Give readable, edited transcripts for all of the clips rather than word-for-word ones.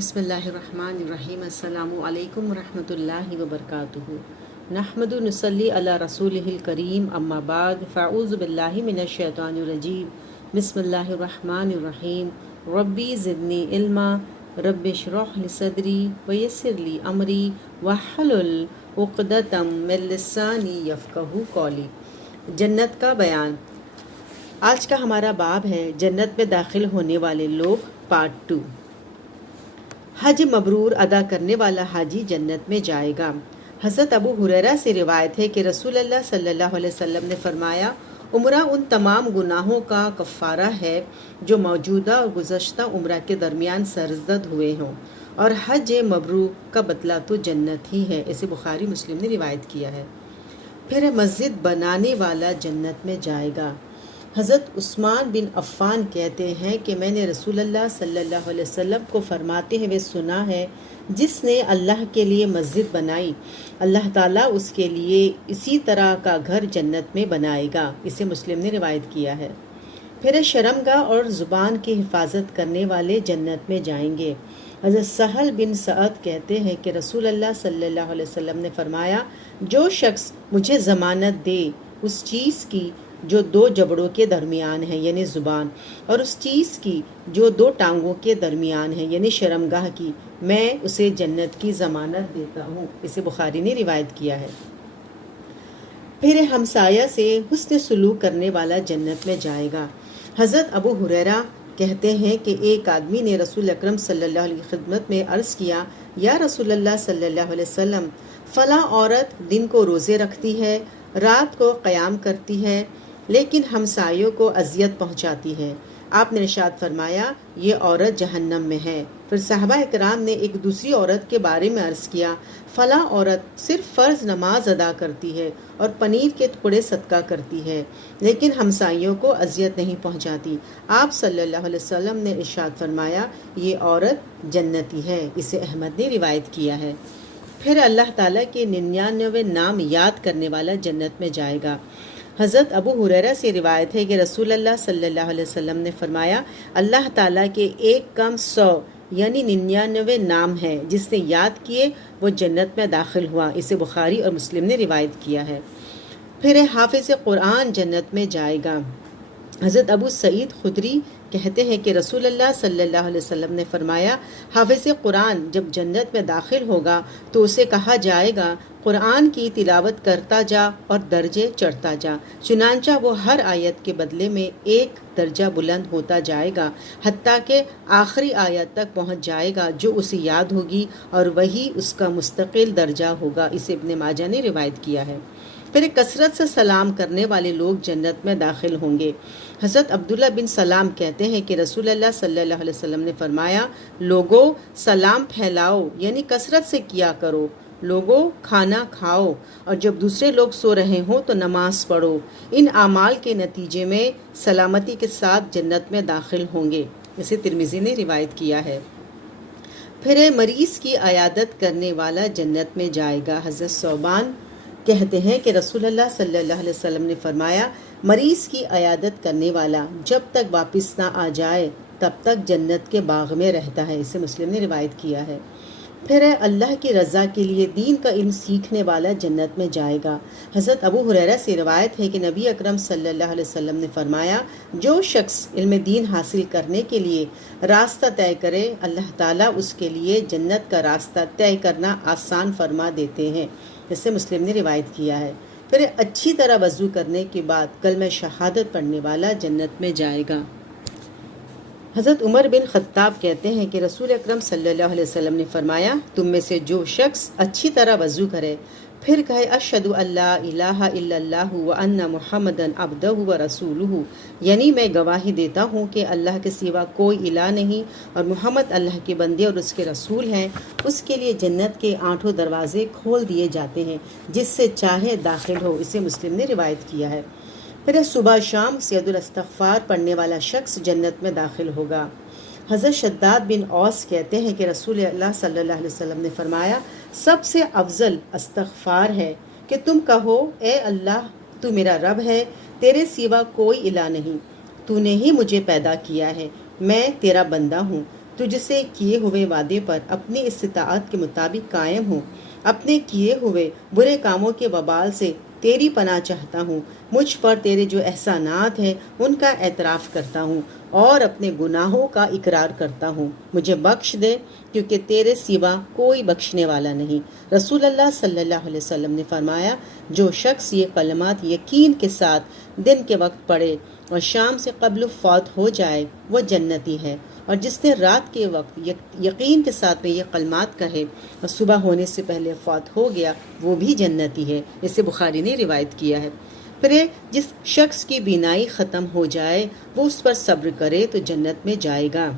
بسم اللہ الرحمن الرحیم السلام علیکم ورحمۃ اللہ وبرکاتہ نحمد نصلی علی رسولہ الکریم اما بعد فاعوذ باللہ من الشیطان الرجیم بسم اللہ الرحمن الرحیم ربی زدنی علما رب اشرح لی صدری ویسر لی امری واحلل عقدۃ من لسانی یفقہوا قولی۔ جنت کا بیان۔ آج کا ہمارا باب ہے جنت میں داخل ہونے والے لوگ، پارٹ 2۔ حج مبرور ادا کرنے والا حاجی جنت میں جائے گا۔ حضرت ابو ہریرہ سے روایت ہے کہ رسول اللہ صلی اللہ علیہ وسلم نے فرمایا، عمرہ ان تمام گناہوں کا کفارہ ہے جو موجودہ اور گزشتہ عمرہ کے درمیان سرزد ہوئے ہوں، اور حج مبرور کا بدلہ تو جنت ہی ہے۔ اسے بخاری مسلم نے روایت کیا ہے۔ پھر مسجد بنانے والا جنت میں جائے گا۔ حضرت عثمان بن عفان کہتے ہیں کہ میں نے رسول اللہ صلی اللہ علیہ وسلم کو فرماتے ہوئے سنا ہے، جس نے اللہ کے لیے مسجد بنائی، اللہ تعالیٰ اس کے لیے اسی طرح کا گھر جنت میں بنائے گا۔ اسے مسلم نے روایت کیا ہے۔ پھر شرمگاہ اور زبان کی حفاظت کرنے والے جنت میں جائیں گے۔ حضرت سہل بن سعد کہتے ہیں کہ رسول اللہ صلی اللہ علیہ وسلم نے فرمایا، جو شخص مجھے ضمانت دے اس چیز کی جو دو جبڑوں کے درمیان ہے یعنی زبان، اور اس چیز کی جو دو ٹانگوں کے درمیان ہے یعنی شرمگاہ کی، میں اسے جنت کی ضمانت دیتا ہوں۔ اسے بخاری نے روایت کیا ہے۔ پھر ہمسایہ سے حسن سلوک کرنے والا جنت میں جائے گا۔ حضرت ابو ہریرہ کہتے ہیں کہ ایک آدمی نے رسول اکرم صلی اللہ علیہ وسلم خدمت میں عرض کیا، یا رسول اللہ صلی اللہ علیہ وسلم، فلاں عورت دن کو روزے رکھتی ہے، رات کو قیام کرتی ہے، لیکن ہمسایوں کو اذیت پہنچاتی ہے۔ آپ نے ارشاد فرمایا، یہ عورت جہنم میں ہے۔ پھر صحابہ اکرام نے ایک دوسری عورت کے بارے میں عرض کیا، فلاں عورت صرف فرض نماز ادا کرتی ہے اور پنیر کے ٹکڑے صدقہ کرتی ہے، لیکن ہمسایوں کو اذیت نہیں پہنچاتی۔ آپ صلی اللہ علیہ وسلم نے ارشاد فرمایا، یہ عورت جنتی ہے۔ اسے احمد نے روایت کیا ہے۔ پھر اللہ تعالیٰ کے 99 نام یاد کرنے والا جنت میں جائے گا۔ حضرت ابو ہریرہ سے روایت ہے کہ رسول اللہ صلی اللہ علیہ وسلم نے فرمایا، اللہ تعالیٰ کے ایک کم 100 یعنی 99 نام ہے، جس نے یاد کیے وہ جنت میں داخل ہوا۔ اسے بخاری اور مسلم نے روایت کیا ہے۔ پھر حافظ قرآن جنت میں جائے گا۔ حضرت ابو سعید خدری کہتے ہیں کہ رسول اللہ صلی اللہ علیہ وسلم نے فرمایا، حافظ قرآن جب جنت میں داخل ہوگا تو اسے کہا جائے گا، قرآن کی تلاوت کرتا جا اور درجے چڑھتا جا، چنانچہ وہ ہر آیت کے بدلے میں ایک درجہ بلند ہوتا جائے گا، حتیٰ کہ آخری آیت تک پہنچ جائے گا جو اسے یاد ہوگی، اور وہی اس کا مستقل درجہ ہوگا۔ اسے ابن ماجہ نے روایت کیا ہے۔ پھر کثرت سے سلام کرنے والے لوگ جنت میں داخل ہوں گے۔ حضرت عبداللہ بن سلام کہتے ہیں کہ رسول اللہ صلی اللہ علیہ وسلم نے فرمایا، لوگو سلام پھیلاؤ یعنی کثرت سے کیا کرو، لوگو کھانا کھاؤ، اور جب دوسرے لوگ سو رہے ہوں تو نماز پڑھو، ان اعمال کے نتیجے میں سلامتی کے ساتھ جنت میں داخل ہوں گے۔ اسے ترمذی نے روایت کیا ہے۔ پھر مریض کی عیادت کرنے والا جنت میں جائے گا۔ حضرت ثوبان کہتے ہیں کہ رسول اللہ صلی اللہ علیہ وسلم نے فرمایا، مریض کی عیادت کرنے والا جب تک واپس نہ آ جائے تب تک جنت کے باغ میں رہتا ہے۔ اسے مسلم نے روایت کیا ہے۔ پھر اللہ کی رضا کے لیے دین کا علم سیکھنے والا جنت میں جائے گا۔ حضرت ابو ہریرہ سے روایت ہے کہ نبی اکرم صلی اللہ علیہ وسلم نے فرمایا، جو شخص علم دین حاصل کرنے کے لیے راستہ طے کرے، اللہ تعالیٰ اس کے لیے جنت کا راستہ طے کرنا آسان فرما دیتے ہیں۔ جسے مسلم نے روایت کیا ہے۔ پھر اچھی طرح وضو کرنے کے بعد کلمہ شہادت پڑھنے والا جنت میں جائے گا۔ حضرت عمر بن خطاب کہتے ہیں کہ رسول اکرم صلی اللہ علیہ وسلم نے فرمایا، تم میں سے جو شخص اچھی طرح وضو کرے، پھر کہے اشہد ان لا الہ الا اللہ وان محمدا عبدہ ورسولہ، یعنی میں گواہی دیتا ہوں کہ اللہ کے سوا کوئی الہ نہیں اور محمد اللہ کے بندے اور اس کے رسول ہیں، اس کے لیے جنت کے 8 دروازے کھول دیے جاتے ہیں، جس سے چاہے داخل ہو۔ اسے مسلم نے روایت کیا ہے۔ پھر صبح شام سید الاستغفار پڑھنے والا شخص جنت میں داخل ہوگا۔ حضرت شداد بن اوس کہتے ہیں کہ رسول اللہ صلی اللہ علیہ وسلم نے فرمایا، سب سے افضل استغفار ہے کہ تم کہو، اے اللہ تو میرا رب ہے، تیرے سوا کوئی الہ نہیں، تو نے ہی مجھے پیدا کیا ہے، میں تیرا بندہ ہوں، تجھ سے کیے ہوئے وعدے پر اپنی استطاعت کے مطابق قائم ہوں، اپنے کیے ہوئے برے کاموں کے وبال سے تیری پناہ چاہتا ہوں، مجھ پر تیرے جو احسانات ہیں ان کا اعتراف کرتا ہوں اور اپنے گناہوں کا اقرار کرتا ہوں، مجھے بخش دے کیونکہ تیرے سوا کوئی بخشنے والا نہیں۔ رسول اللہ صلی اللہ علیہ وسلم نے فرمایا، جو شخص یہ کلمات یقین کے ساتھ دن کے وقت پڑھے اور شام سے قبل فوت ہو جائے وہ جنتی ہے، اور جس نے رات کے وقت یقین کے ساتھ میں یہ کلمات کہے اور صبح ہونے سے پہلے فوت ہو گیا وہ بھی جنتی ہے۔ اسے بخاری نے روایت کیا ہے۔ پھر جس شخص کی بینائی ختم ہو جائے وہ اس پر صبر کرے تو جنت میں جائے گا۔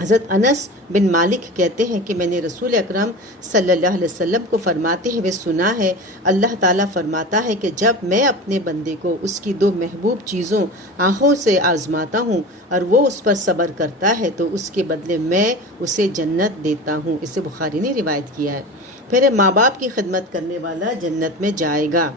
حضرت انس بن مالک کہتے ہیں کہ میں نے رسول اکرم صلی اللہ علیہ وسلم کو فرماتے ہوئے سنا ہے، اللہ تعالیٰ فرماتا ہے کہ جب میں اپنے بندے کو اس کی دو محبوب چیزوں آنکھوں سے آزماتا ہوں اور وہ اس پر صبر کرتا ہے تو اس کے بدلے میں اسے جنت دیتا ہوں۔ اسے بخاری نے روایت کیا ہے۔ پھر ماں باپ کی خدمت کرنے والا جنت میں جائے گا۔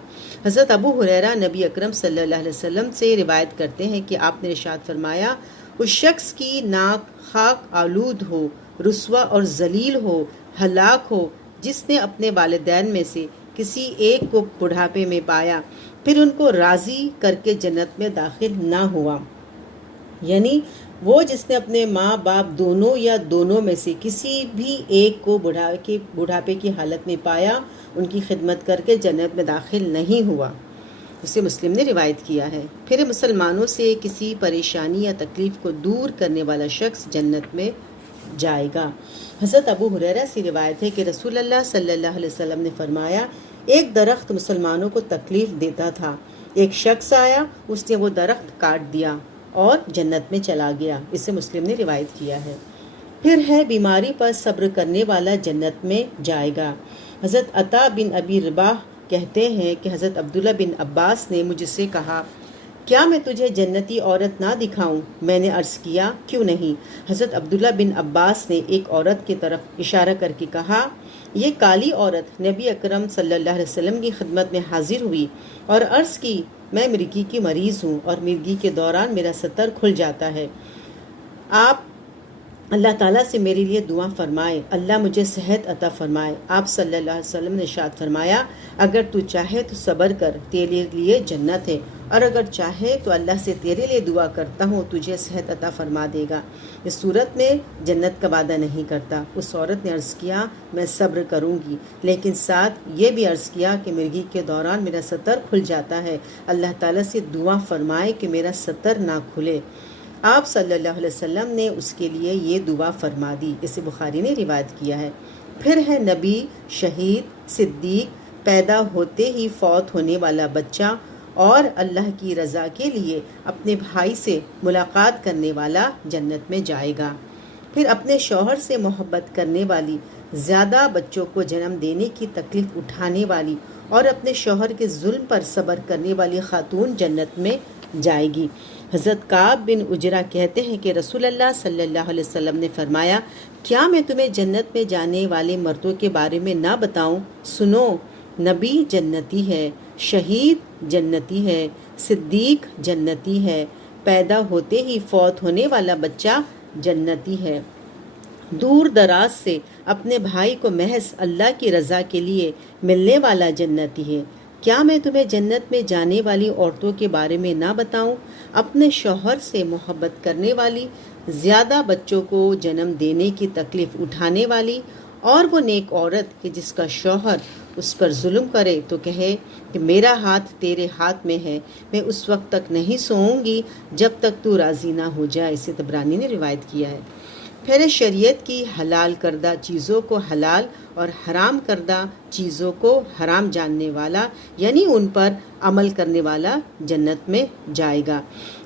حضرت ابو ہریرہ نبی اکرم صلی اللہ علیہ وسلم سے روایت کرتے ہیں کہ آپ نے ارشاد فرمایا، اس شخص کی ناک خاک آلود ہو، رسوا اور ذلیل ہو، ہلاک ہو، جس نے اپنے والدین میں سے کسی ایک کو بڑھاپے میں پایا پھر ان کو راضی کر کے جنت میں داخل نہ ہوا۔ یعنی وہ جس نے اپنے ماں باپ دونوں یا دونوں میں سے کسی بھی ایک کو بڑھاپے کی حالت میں پایا، ان کی خدمت کر کے جنت میں داخل نہیں ہوا۔ اسے مسلم نے روایت کیا ہے۔ پھر مسلمانوں سے کسی پریشانی یا تکلیف کو دور کرنے والا شخص جنت میں جائے گا۔ حضرت ابو ہریرہ سے روایت ہے کہ رسول اللہ صلی اللہ علیہ وسلم نے فرمایا، ایک درخت مسلمانوں کو تکلیف دیتا تھا، ایک شخص آیا، اس نے وہ درخت کاٹ دیا اور جنت میں چلا گیا۔ اسے مسلم نے روایت کیا ہے۔ پھر ہے بیماری پر صبر کرنے والا جنت میں جائے گا۔ حضرت عطا بن ابی رباح کہتے ہیں کہ حضرت عبداللہ بن عباس نے مجھ سے کہا، کیا میں تجھے جنتی عورت نہ دکھاؤں؟ میں نے عرض کیا، کیوں نہیں؟ حضرت عبداللہ بن عباس نے ایک عورت کی طرف اشارہ کر کے کہا، یہ کالی عورت نبی اکرم صلی اللہ علیہ وسلم کی خدمت میں حاضر ہوئی اور عرض کی، میں مرگی کی مریض ہوں اور مرگی کے دوران میرا ستر کھل جاتا ہے، آپ اللہ تعالیٰ سے میرے لیے دعا فرمائے، اللہ مجھے صحت عطا فرمائے۔ آپ صلی اللہ علیہ وسلم نے ارشاد فرمایا، اگر تو چاہے تو صبر کر، تیرے لیے جنت ہے، اور اگر چاہے تو اللہ سے تیرے لیے دعا کرتا ہوں تجھے صحت عطا فرما دے گا۔ اس صورت میں جنت کا وعدہ نہیں کرتا۔ اس عورت نے عرض کیا، میں صبر کروں گی، لیکن ساتھ یہ بھی عرض کیا کہ مرگی کے دوران میرا ستر کھل جاتا ہے، اللہ تعالیٰ سے دعا فرمائے کہ میرا ستر نہ کھلے۔ آپ صلی اللہ علیہ وسلم نے اس کے لیے یہ دعا فرما دی۔ اسے بخاری نے روایت کیا ہے۔ پھر ہے نبی، شہید، صدیق، پیدا ہوتے ہی فوت ہونے والا بچہ اور اللہ کی رضا کے لیے اپنے بھائی سے ملاقات کرنے والا جنت میں جائے گا۔ پھر اپنے شوہر سے محبت کرنے والی، زیادہ بچوں کو جنم دینے کی تکلیف اٹھانے والی اور اپنے شوہر کے ظلم پر صبر کرنے والی خاتون جنت میں جائے گی۔ حضرت کعب بن عجرہ کہتے ہیں کہ رسول اللہ صلی اللہ علیہ وسلم نے فرمایا، کیا میں تمہیں جنت میں جانے والے مردوں کے بارے میں نہ بتاؤں؟ سنو، نبی جنتی ہے، شہید جنتی ہے، صدیق جنتی ہے، پیدا ہوتے ہی فوت ہونے والا بچہ جنتی ہے، دور دراز سے اپنے بھائی کو محض اللہ کی رضا کے لیے ملنے والا جنتی ہے۔ کیا میں تمہیں جنت میں جانے والی عورتوں کے بارے میں نہ بتاؤں؟ اپنے شوہر سے محبت کرنے والی، زیادہ بچوں کو جنم دینے کی تکلیف اٹھانے والی، اور وہ نیک عورت کہ جس کا شوہر اس پر ظلم کرے تو کہے کہ میرا ہاتھ تیرے ہاتھ میں ہے، میں اس وقت تک نہیں سوؤں گی جب تک تو راضی نہ ہو جائے۔ اسے طبرانی نے روایت کیا ہے۔ پھر شریعت کی حلال کردہ چیزوں کو حلال اور حرام کردہ چیزوں کو حرام جاننے والا، یعنی ان پر عمل کرنے والا جنت میں جائے گا۔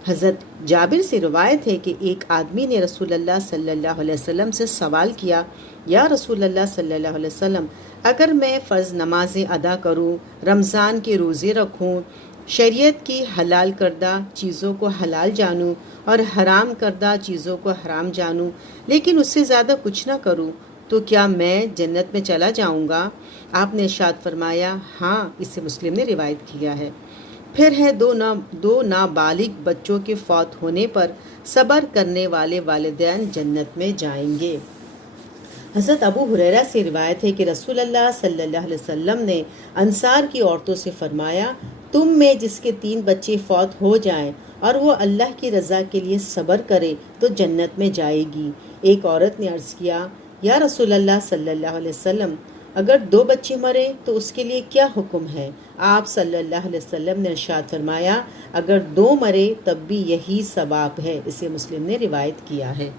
حضرت جابر سے روایت ہے کہ ایک آدمی نے رسول اللہ صلی اللہ علیہ وسلم سے سوال کیا، یا رسول اللہ صلی اللہ علیہ وسلم، اگر میں فرض نمازیں ادا کروں، رمضان کے روزے رکھوں، شریعت کی حلال کردہ چیزوں کو حلال جانوں اور حرام کردہ چیزوں کو حرام جانوں، لیکن اس سے زیادہ کچھ نہ کروں، تو کیا میں جنت میں چلا جاؤں گا؟ آپ نے ارشاد فرمایا، ہاں۔ اسے مسلم نے روایت کیا ہے۔ پھر ہے دو نابالغ بچوں کے فوت ہونے پر صبر کرنے والے والدین جنت میں جائیں گے۔ حضرت ابو ہریرہ سے روایت ہے کہ رسول اللہ صلی اللہ علیہ وسلم نے انصار کی عورتوں سے فرمایا، تم میں جس کے 3 بچے فوت ہو جائیں اور وہ اللہ کی رضا کے لیے صبر کرے تو جنت میں جائے گی۔ ایک عورت نے عرض کیا، یا رسول اللہ صلی اللہ علیہ وسلم، اگر 2 بچے مرے تو اس کے لیے کیا حکم ہے؟ آپ صلی اللہ علیہ وسلم نے ارشاد فرمایا، اگر 2 مرے تب بھی یہی ثواب ہے۔ اسے مسلم نے روایت کیا ہے۔